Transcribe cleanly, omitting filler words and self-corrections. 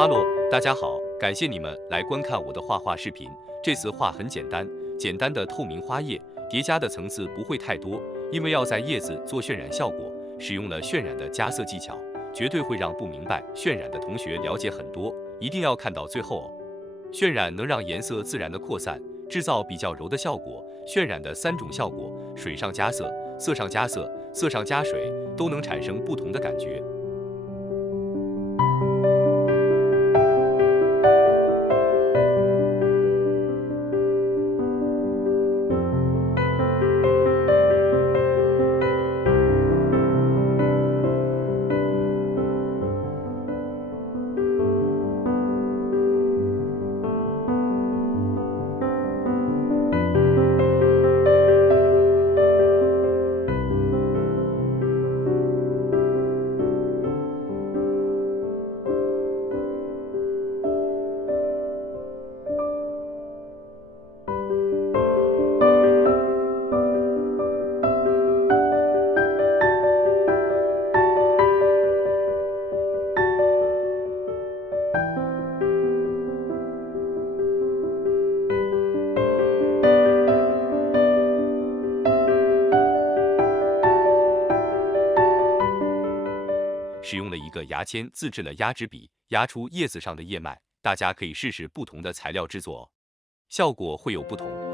哈喽，大家好，感谢你们来观看我的画画视频。这次画很简单，简单的透明花叶，叠加的层次不会太多，因为要在叶子做渲染效果，使用了渲染的加色技巧，绝对会让不明白渲染的同学了解很多，一定要看到最后哦。渲染能让颜色自然的扩散，制造比较柔的效果。渲染的三种效果：水上加色、色上加色、色上加水，都能产生不同的感觉。使用了一个牙签自制了压纸笔，压出叶子上的叶脉。大家可以试试不同的材料制作哦，效果会有不同。